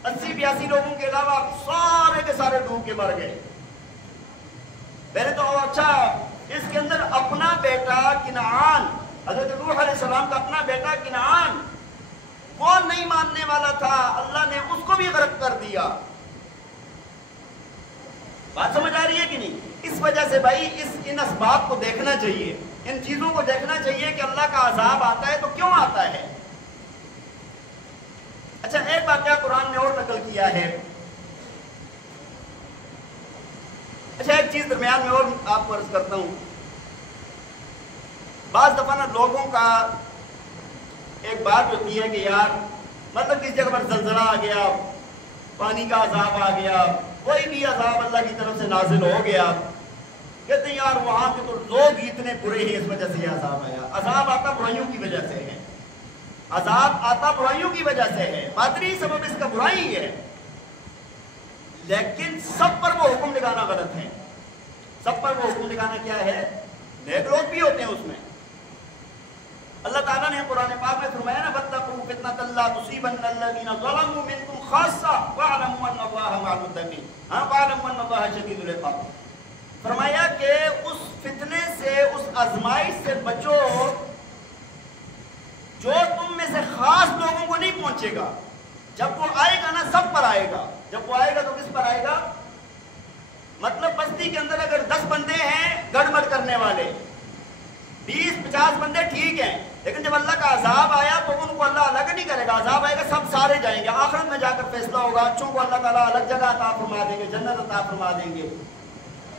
80-82 لوگوں کے علاوہ سارے کے سارے ڈوب کے مر گئے. پہلے تو اچھا اس کے اندر اپنا بیٹا کنعان، حضرت نوح علیہ السلام کا اپنا بیٹا کنعان، کون نہیں ماننے والا تھا، اللہ نے اس کو بھی غرق کر دیا. بات سمجھ آ رہی ہے کہ نہیں؟ اس وجہ سے بھائی ان اسباب کو دیکھنا چاہیے، ان چیزوں کو دیکھنا چاہیے کہ اللہ کا عذاب آتا ہے تو کیوں آتا ہے. واقعہ قرآن نے اور نقل کیا ہے. اچھا ایک چیز درمیان میں اور آپ کو عرض کرتا ہوں. بعض دفعہ نا لوگوں کا ایک بات ہوتی ہے کہ یار مطلب کس جگہ پر زلزلہ آ گیا, پانی کا عذاب آ گیا, کوئی بھی عذاب اللہ کی طرف سے نازل ہو گیا, کہتے ہیں یار وہاں کے تو لوگ اتنے برے ہیں اس وجہ سے یہ عذاب آیا. عذاب آتا برائیوں کی وجہ سے ہے, عذاب آتا برائیوں کی وجہ سے ہے, باطنی سبب اس کا برائی ہے. لیکن سب پر وہ حکم لگانا غلط ہے. سب پر وہ حکم لگانا کیا ہے؟ نیک لوگ بھی ہوتے ہیں اس میں. اللہ تعالیٰ نے قرآن پاک میں فرمایا نا وَاتَّقُوا فِتْنَةً لَا تُصِيبَنَّ الَّذِينَ ظَلَمُوا مِنكُمْ خَاصَّةً وَاعْلَمُوا أَنَّ اللَّهَ مَعَ الْمُتَّقِينَ. وَاعْلَمُوا أَنَّ اللَّهَ شَدِيدُ الْعِقَابِ. فرمایا کہ اس فتنے سے, اس آزمائش سے بچو جو تم میں سے خاص لوگوں کو نہیں پہنچے گا. جب وہ آئے گا نا سب پر آئے گا. جب وہ آئے گا تو کس پر آئے گا؟ مطلب بستی کے اندر اگر 10 بندے ہیں گڑبڑ کرنے والے, 20-50 بندے ٹھیک ہیں, لیکن جب اللہ کا عذاب آیا تو ان کو اللہ الگ نہیں کرے گا. عذاب آئے گا سب سارے جائیں گے. آخرت میں جا کر فیصلہ ہوگا, اچھوں کو اللہ تعالیٰ الگ جگہ عطا فرما دیں گے, جنت عطا فرما دیں گے.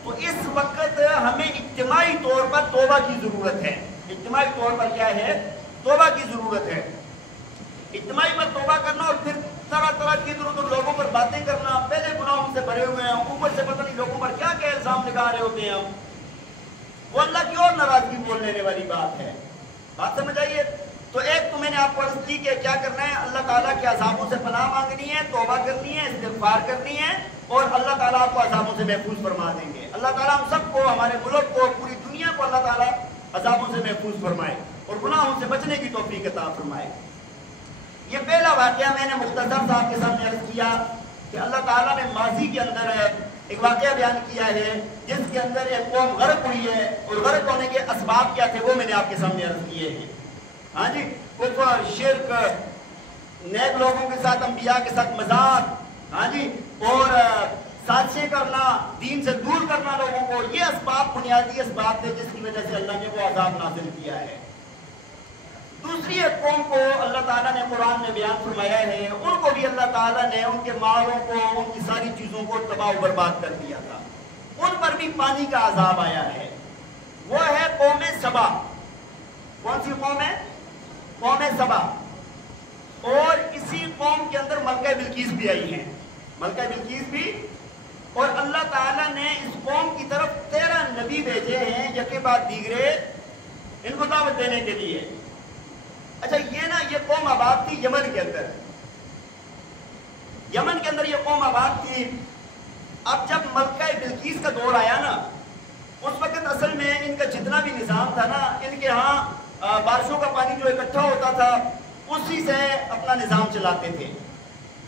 تو اس وقت ہمیں اجتماعی طور پر توبہ کی ضرورت ہے. اجتماعی طور پر کیا ہے؟ توبہ کی ضرورت ہے. اجتماعی پر توبہ کرنا اور پھر طرح طرح کی ادھر لوگوں پر باتیں کرنا. پہلے گناہوں سے بھرے ہوئے ہیں, اوپر سے پتہ نہیں لوگوں پر کیا کیا الزام لگا رہے ہوتے ہیں ہم. وہ اللہ کی اور ناراضگی بول لینے والی بات ہے. بات سمجھ آئیے. تو ایک تو میں نے آپ کو عرض کی کہ کیا کرنا ہے, اللہ تعالیٰ کے عذابوں سے پناہ مانگنی ہے, توبہ کرنی ہے, استغفار کرنی ہے, اور اللہ تعالیٰ آپ کو عذابوں سے محفوظ فرما دیں گے. اللہ تعالیٰ ہم سب کو, ہمارے ملک کو, پوری دنیا کو اللہ تعالیٰ عذابوں سے محفوظ فرمائے اور گناہوں سے بچنے کی توفیق عطا فرمائے. یہ پہلا واقعہ میں نے مختصر صاحب کے سامنے عرض کیا کہ اللہ تعالیٰ نے ماضی کے اندر ایک واقعہ بیان کیا ہے جس کے اندر ایک قوم غرق ہوئی ہے, اور غرق ہونے کے اسباب کیا تھے وہ میں نے آپ کے سامنے عرض کیے ہیں. ہاں جی, کفر, شرک, نیک لوگوں کے ساتھ, انبیاء کے ساتھ مذاق, ہاں جی, اور سازشیں کرنا, دین سے دور کرنا لوگوں کو, یہ اسباب بنیادی اسباب تھے جس کی وجہ سے اللہ نے وہ عذاب نازل کیا ہے. دوسری ایک قوم کو اللہ تعالیٰ نے قرآن میں بیان فرمایا ہے, ان کو بھی اللہ تعالیٰ نے ان کے مالوں کو, ان کی ساری چیزوں کو تباہ و برباد کر دیا تھا. ان پر بھی پانی کا عذاب آیا ہے. وہ ہے قوم سبا. کون سی قوم ہے؟ قوم سبا. اور اسی قوم کے اندر ملکہ بلقیس بھی آئی ہیں. ملکہ بلقیس بھی. اور اللہ تعالیٰ نے اس قوم کی طرف 13 نبی بھیجے ہیں یکے بعد دیگرے ان کو دعوت دینے کے لیے. اچھا یہ قوم آباد تھی یمن کے اندر. یمن کے اندر یہ قوم آباد تھی. اب جب ملکہ بلقیس کا دور آیا نا, اس وقت اصل میں ان کا جتنا بھی نظام تھا نا, ان کے ہاں بارشوں کا پانی جو اکٹھا ہوتا تھا اسی سے اپنا نظام چلاتے تھے.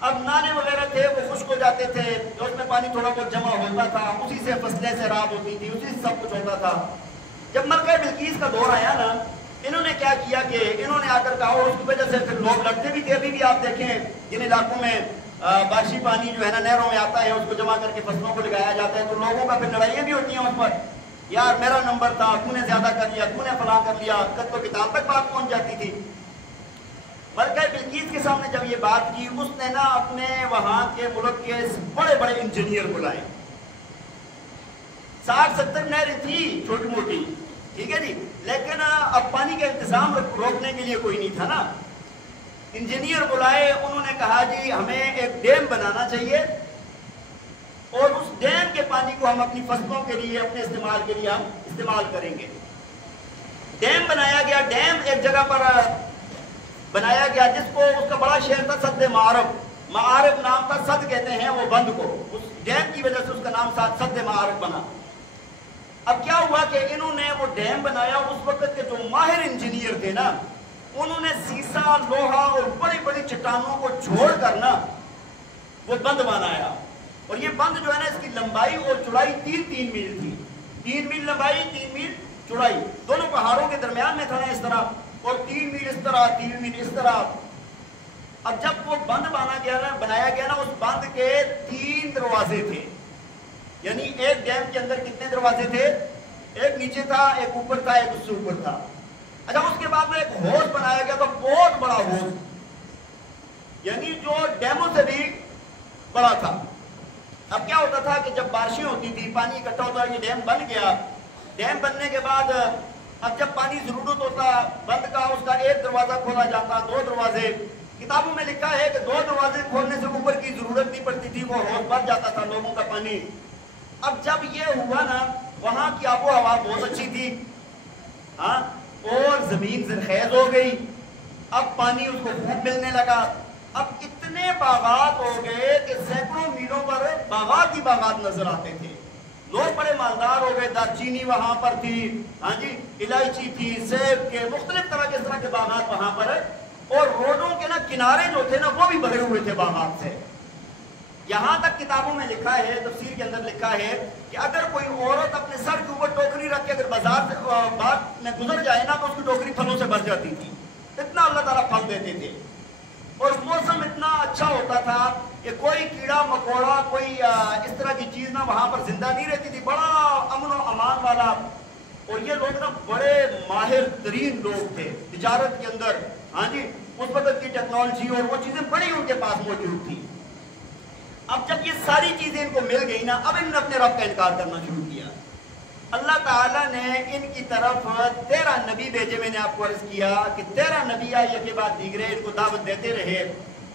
اب نالے وغیرہ تھے وہ خشک ہو جاتے تھے, جو اس میں پانی تھوڑا بہت جمع ہوتا تھا, اسی سے فصلیں سیراب ہوتی تھی, اسی سے سب کچھ ہوتا تھا. جب ملکہ بلقیس کا دور آیا نا, انہوں نے کیا کیا کہ انہوں نے آ کر کہا, اور اس کی وجہ سے پھر لوگ لڑتے بھی تھے. ابھی بھی آپ دیکھیں جن علاقوں میں بارشی پانی جو ہے نا نہروں میں آتا ہے, اس کو جمع کر کے فصلوں کو لگایا جاتا ہے, تو لوگوں کا پھر لڑائیاں بھی ہوتی ہیں اس پر. یار میرا نمبر تھا, تو نے زیادہ کر لیا, تو نے فلاں کر لیا, کد تو کتاب تک بات پہنچ جاتی تھی. ملکہ بلقیس کے سامنے جب یہ بات کی, اس نے نا اپنے وہاں کے ملک کے بڑے بڑے انجینئر بلائے. 60-70 نہریں تھی چھوٹی موٹی, ٹھیک ہے جی, لیکن اب پانی کا انتظام روکنے کے لیے کوئی نہیں تھا نا. انجینئر بلائے, انہوں نے کہا جی ہمیں ایک ڈیم بنانا چاہیے, اور اس ڈیم کے پانی کو ہم اپنی فصلوں کے لیے, اپنے استعمال کے لیے ہم استعمال کریں گے. ڈیم بنایا گیا. ڈیم ایک جگہ پر بنایا گیا جس کو, اس کا بڑا شہر تھا سد معارب. معارب نام تھا, سد کہتے ہیں وہ بند کو. اس ڈیم کی وجہ سے اس کا نام سد معارب بنا. اب کیا ہوا کہ انہوں نے وہ ڈیم بنایا. اس وقت کے جو ماہر انجینئر تھے نا, انہوں نے سیسا, لوہا اور بڑی بڑی چٹانوں کو چھوڑ کر نا وہ بند بنایا. اور یہ بند جو ہے نا, اس کی لمبائی اور چوڑائی 3 میل تھی. 3 میل لمبائی, 3 میل چوڑائی, دونوں پہاڑوں کے درمیان میں تھا نا اس طرح, اور 3 میل اس طرح, 3 میل اس طرح. اب جب وہ بند بنایا گیا نا, اس بند کے 3 دروازے تھے. یعنی ایک ڈیم کے اندر کتنے دروازے تھے؟ ایک نیچے تھا, ایک اوپر تھا, ایک اس سے اوپر تھا. اچھا, اس کے بعد میں ایک ہوز بنایا گیا تھا, بہت بڑا ہوز. یعنی جو ڈیموں سے بھی بڑا تھا۔ اب کیا ہوتا تھا کہ جب بارشیں ہوتی تھی، پانی اکٹھا ہوتا، یہ ڈیم بن گیا، ڈیم بننے کے بعد اب جب پانی ضرورت ہوتا بند کا، اس کا ایک دروازہ کھولا جاتا، 2 دروازے، کتابوں میں لکھا ہے کہ 2 دروازے کھولنے سے اوپر کی ضرورت نہیں پڑتی تھی، وہ روز بھر جاتا تھا لوگوں کا پانی۔ اب جب یہ ہوا نا، وہاں کی آب و ہوا بہت اچھی تھی، ہاں، اور زمین زرخیز ہو گئی، اب پانی اس کو خوب ملنے لگا، اب اتنے باغات ہو گئے کہ سینکڑوں میلوں پر باغات ہی باغات نظر آتے تھے، لوگ بڑے مالدار ہو گئے، دار چینی وہاں پر تھی، ہاں جی، الائچی تھی، سیب کے، مختلف طرح کے باغات وہاں پر، اور روڈوں کے نا کنارے جو تھے نا وہ بھی بھرے ہوئے تھے باغات سے۔ یہاں تک کتابوں میں لکھا ہے، تفسیر کے اندر لکھا ہے کہ اگر کوئی عورت اپنے سر کے اوپر ٹوکری رکھ کے اگر بازار سے باغ میں گزر جائے نا تو اس کی ٹوکری پھلوں سے بھر جاتی تھی، اتنا اللہ تعالیٰ پھل دیتے تھے، اور موسم اتنا اچھا ہوتا تھا کہ کوئی کیڑا مکوڑا، کوئی اس طرح کی چیز نہ وہاں پر زندہ نہیں رہتی تھی، بڑا امن و امان والا۔ اور یہ لوگ نا بڑے ماہر ترین لوگ تھے تجارت کے اندر، ہاں جی، اس وقت کی ٹیکنالوجی اور وہ چیزیں بڑی ان کے پاس موجود تھی۔ اب جب یہ ساری چیزیں ان کو مل گئی نا، اب انہوں نے اپنے رب کا انکار کرنا شروع کیا۔ اللہ تعالیٰ نے ان کی طرف 13 نبی بھیجے، میں نے آپ کو عرض کیا کہ 13 نبی آئے کے بعد دیگرے ان کو دعوت دیتے رہے،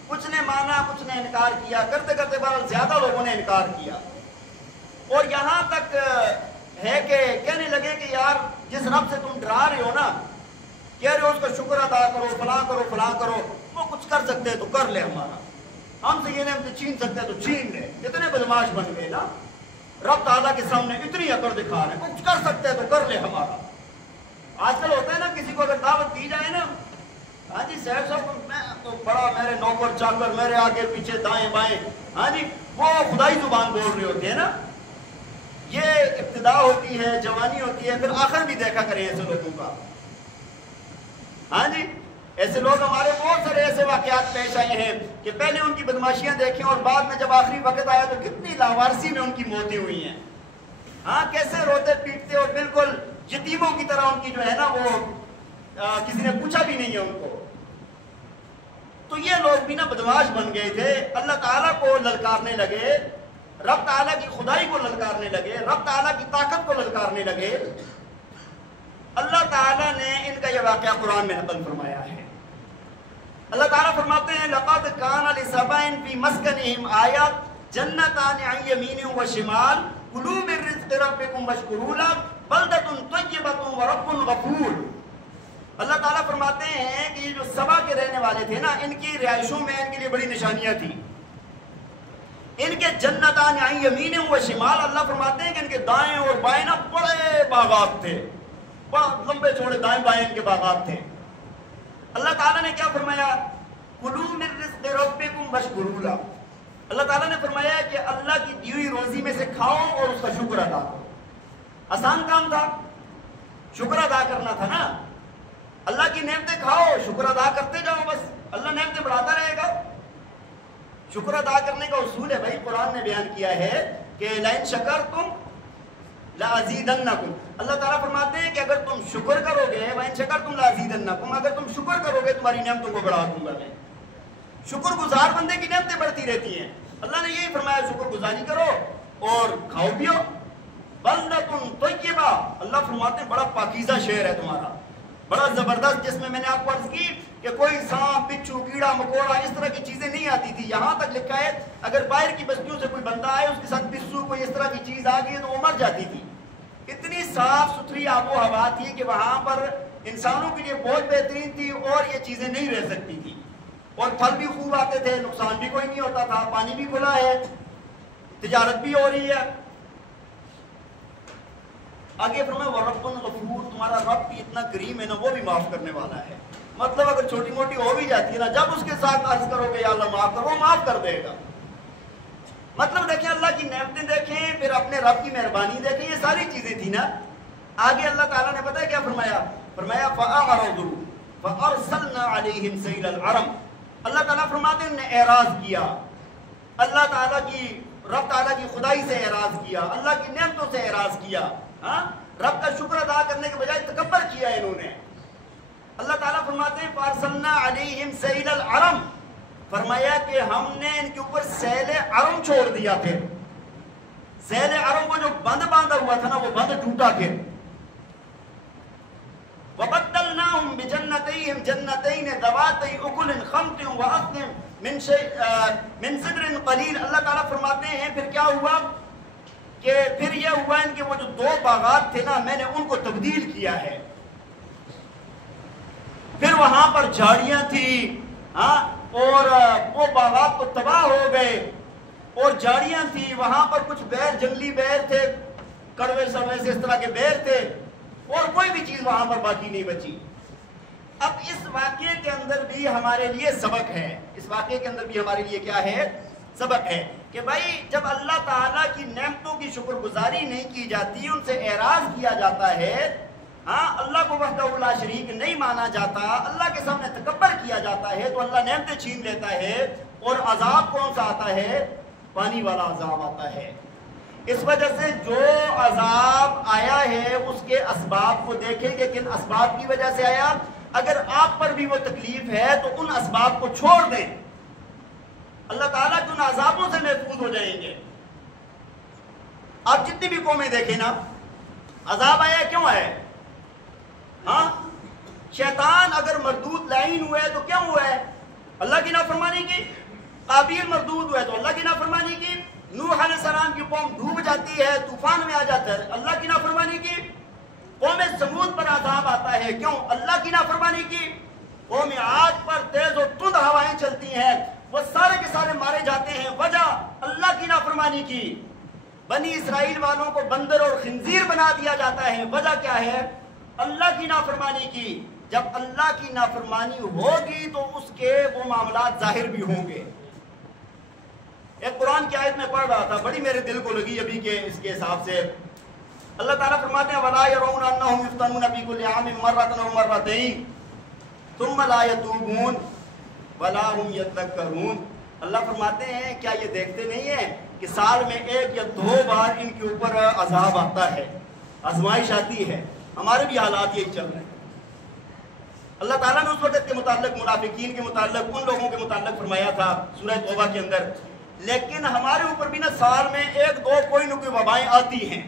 کچھ نے مانا، کچھ نے انکار کیا، کرتے کرتے بہرحال زیادہ لوگوں نے انکار کیا، اور یہاں تک ہے کہ کہنے لگے کہ یار جس رب سے تم ڈرا رہے ہو نا، کہہ رہے ہو اس کا شکر ادا کرو، فلاں کرو فلاں کرو، وہ کچھ کر سکتے تو کر لے، ہمارا ہم سے یہ نہیں، ہم سے چھین سکتے تو چھین لے۔ اتنے بدماش بن گئے نا، رب تعالیٰ کے سامنے اتنی عقل دکھا رہے ہیں، کچھ کر سکتے تو کر لے ہمارا۔ آج کل ہوتا ہے نا، کسی کو اگر دعوت دی جائے نا، ہاں جی صاحب صاحب میں تو بڑا، میرے نوکر چاکر میرے آگے پیچھے دائیں بائیں، ہاں جی، وہ خدائی زبان بول رہے ہوتے ہیں نا۔ یہ ابتدا ہوتی ہے، جوانی ہوتی ہے، پھر آخر بھی دیکھا کریں ایسے لوگوں کا، ہاں جی۔ ایسے لوگ ہمارے بہت سارے ایسے واقعات پیش آئے ہیں کہ پہلے ان کی بدماشیاں دیکھیں اور بعد میں جب آخری وقت آیا تو کتنی لاوارسی میں ان کی موتیں ہوئی ہیں، ہاں، کیسے روتے پیٹتے اور بالکل یتیموں کی طرح ان کی جو ہے نا وہ کسی نے پوچھا بھی نہیں ہے ان کو۔ تو یہ لوگ بھی نا بدماش بن گئے تھے، اللہ تعالیٰ کو للکارنے لگے، رب تعالیٰ کی خدائی کو للکارنے لگے، رب تعالیٰ کی طاقت کو للکارنے لگے۔ اللہ تعالیٰ نے ان کا یہ واقعہ قرآن میں نقل فرمایا ہے۔ اللہ تعالیٰ فرماتے ہیں لَقَدْ كَانَ لِسَبَإٍ فِي مَسْكَنِهِمْ آيَةٌ جَنَّتَانِ عَنْ يَمِينٍ وَشِمَالٍ كُلُوا مِن رِّزْقِ رَبِّكُمْ وَاشْكُرُوا لَهُ بَلْدَةٌ طَيِّبَةٌ وَرَبٌّ غَفُورٌ۔ اللہ تعالیٰ فرماتے ہیں کہ یہ جو سبا کے رہنے والے تھے نا، ان کی رہائشوں میں ان کے لیے بڑی نشانیاں تھیں۔ ان کے جنتان عن یمین و شمال، اللہ فرماتے ہیں کہ ان کے دائیں اور بائیں نا بڑے باغات تھے، بہت لمبے چوڑے دائیں بائیں ان کے باغات تھے۔ اللہ تعالیٰ نے کیا فرمایا؟ کُلُوا مِن رِّزْقِ رَبِّكُمْ وَاشْكُرُوا لَهُ۔ اللہ تعالیٰ نے فرمایا کہ اللہ کی دی ہوئی روزی میں سے کھاؤ اور اس کا شکر ادا کرو۔ آسان کام تھا، شکر ادا کرنا تھا نا۔ اللہ کی نعمتیں کھاؤ، شکر ادا کرتے جاؤ، بس اللہ نعمتیں بڑھاتا رہے گا۔ شکر ادا کرنے کا اصول ہے بھائی، قرآن نے بیان کیا ہے کہ لَئِن شَكَرْتُمْ لَأَزِيدَنَّكُمْ۔ اللہ تعالیٰ فرماتے ہیں کہ اگر تم شکر کرو گے، وَإِن شَكَرْتُمْ لَأَزِيدَنَّكُمْ، اگر تم شکر کرو گے تمہاری نعمتوں کو بڑھا دوں گا میں۔ شکر گزار بندے کی نعمتیں بڑھتی رہتی ہیں۔ اللہ نے یہی فرمایا شکر گزاری کرو اور کھاؤ پیو۔ بَلْدَةٌ طَيِّبَةٌ، اللہ فرماتے ہیں بڑا پاکیزہ شہر ہے تمہارا، بڑا زبردست، جس میں نے آپ کو عرض کی کہ کوئی سانپ بچھو کیڑا مکوڑا اس طرح کی چیزیں نہیں آتی تھی۔ یہاں تک لکھا ہے اگر باہر کی بستیوں سے کوئی بندہ آئے، اس کے ساتھ پسو کوئی اس طرح کی چیز آ گئی تو وہ مر جاتی تھی۔ اتنی صاف ستھری آب و ہوا تھی کہ وہاں پر انسانوں کے لیے بہت بہترین تھی اور یہ چیزیں نہیں رہ سکتی تھی، اور پھل بھی خوب آتے تھے، نقصان بھی کوئی نہیں ہوتا تھا، پانی بھی کھلا ہے، تجارت بھی ہو رہی ہے۔ آگے فرمایا وَرَبٌّ غَفُورٌ، تمہارا رب بھی اتنا کریم ہے نا، وہ بھی معاف کرنے والا ہے۔ مطلب اگر چھوٹی موٹی ہو بھی جاتی ہے نا، جب اس کے ساتھ عرض کرو گے یا اللہ معاف کرو، وہ معاف کر دے گا۔ مطلب دیکھیں اللہ کی نعمتیں دیکھیں، پھر اپنے رب کی مہربانی دیکھیں، یہ ساری چیزیں تھیں نا۔ آگے اللہ تعالیٰ نے پتہ ہے کیا فرمایا؟ فرمایا فَأَعْرَضُوا فَأَرْسَلْنَا عَلَيْهِمْ سَيْلَ الْعَرَمِ۔ اللہ تعالیٰ فرماتے ہیں نے اعراض کیا، اللہ تعالیٰ کی، رب تعالیٰ کی خدائی سے اعراض کیا، اللہ کی نعمتوں سے اعراض کیا، ہاں، رب کا شکر ادا کرنے کے بجائے تکبر کیا انہوں نے۔ اللہ تعالیٰ فرماتے ہیں فَأَرْسَلْنَا عَلَيْهِمْ سَيْلَ الْعَرَمِ، فرمایا کہ ہم نے ان کے اوپر سیل عرم چھوڑ دیا پھر سیل عرم کو جو بند باندھا ہوا تھا نا وہ بند ٹوٹا پھر وَبَدَّلْنَاهُمْ بِجَنَّتَيْهِمْ جَنَّتَيْنِ ذَوَاتَيْ أُكُلٍ خَمْطٍ وَأَثْلٍ مِنْ سِدْرٍ قَلِيلٍ اللہ تعالیٰ فرماتے ہیں پھر کیا ہوا کہ پھر یہ ہوا ان کے وہ جو 2 باغات تھے نا میں نے ان کو تبدیل کیا ہے پھر وہاں پر جھاڑیاں تھی اور وہ باغات تو تباہ ہو گئے اور جھاڑیاں تھی وہاں پر کچھ بیر جنگلی بیر تھے کڑوے سوے سے اس طرح کے بیر تھے اور کوئی بھی چیز وہاں پر باقی نہیں بچی اب اس واقعے کے اندر بھی ہمارے لیے سبق ہے اس واقعے کے اندر بھی ہمارے لیے کیا ہے سبق ہے کہ بھائی جب اللہ تعالیٰ کی نعمتوں کی شکر گزاری نہیں کی جاتی ان سے اعراض کیا جاتا ہے اللہ کو وحدہ لا شریک نہیں مانا جاتا اللہ کے سامنے تکبر کیا جاتا ہے تو اللہ نعمتیں چھین لیتا ہے اور عذاب کون سا آتا ہے پانی والا عذاب آتا ہے اس وجہ سے جو عذاب آیا ہے اس کے اسباب کو دیکھیں کہ کن اسباب کی وجہ سے آیا اگر آپ پر بھی وہ تکلیف ہے تو ان اسباب کو چھوڑ دیں اللہ تعالیٰ کے ان عذابوں سے محفوظ ہو جائیں گے آپ جتنی بھی قومیں دیکھیں نا عذاب آیا کیوں آیا شیطان اگر مردود لائن ہوا ہے تو کیوں ہوا ہے اللہ کی نافرمانی کی قابیل مردود ہوا ہے تو اللہ کی نافرمانی کی نوح علیہ السلام کی قوم ڈوب جاتی ہے طوفان میں آ جاتا ہے اللہ کی نافرمانی کی قوم سمود پر عذاب آتا ہے کیوں اللہ کی نافرمانی کی قوم عاد پر تیز و تند ہوائیں چلتی ہیں وہ سارے کے سارے مارے جاتے ہیں وجہ اللہ کی نافرمانی کی بنی اسرائیل والوں کو بندر اور خنزیر بنا دیا جاتا ہے وجہ کیا ہے اللہ کی نافرمانی کی جب اللہ کی نافرمانی ہوگی تو اس کے وہ معاملات ظاہر بھی ہوں گے ایک قرآن کی آیت میں پڑھ رہا تھا بڑی میرے دل کو لگی ابھی کے اس کے حساب سے اللہ تعالیٰ فرماتے ہیں وَلَا يَرَوْنَ أَنَّهُمْ يُفْتَنُونَ فِي كُلِّ عَامٍ مَرَّةً أَوْ مَرَّتَيْنِ ثُمَّ لَا يَتُوبُونَ وَلَا هُمْ يَذَّكَّرُونَ اللہ فرماتے ہیں کیا یہ دیکھتے نہیں ہیں کہ سال میں 1 یا 2 بار ان کے اوپر عذاب آتا ہے آزمائش آتی ہے ہمارے بھی حالات یہی چل رہے ہیں اللہ تعالیٰ نے اس وقت کے متعلق منافقین کے متعلق ان لوگوں کے متعلق فرمایا تھا سورہ توبہ کے اندر لیکن ہمارے اوپر بھی نا سال میں 1-2 کوئی نہ کوئی وبائیں آتی ہیں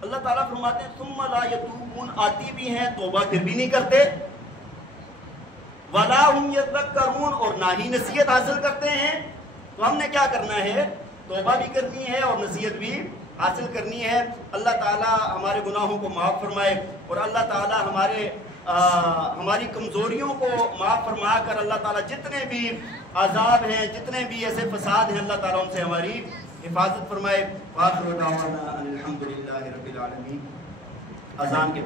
اللہ تعالیٰ فرماتے ہیں ثم لا یتوبون آتی بھی ہیں توبہ پھر بھی نہیں کرتے ولا هم یذکرون اور نہ ہی نصیحت حاصل کرتے ہیں تو ہم نے کیا کرنا ہے توبہ بھی کرنی ہے اور نصیحت بھی حاصل کرنی ہے اللہ تعالیٰ ہمارے گناہوں کو معاف فرمائے اور اللہ تعالیٰ ہماری کمزوریوں کو معاف فرما کر اللہ تعالیٰ جتنے بھی عذاب ہیں جتنے بھی ایسے فساد ہیں اللہ تعالیٰ ان سے ہماری حفاظت فرمائے وآخر دعوانا الحمدللہ رب العالمین اذان کے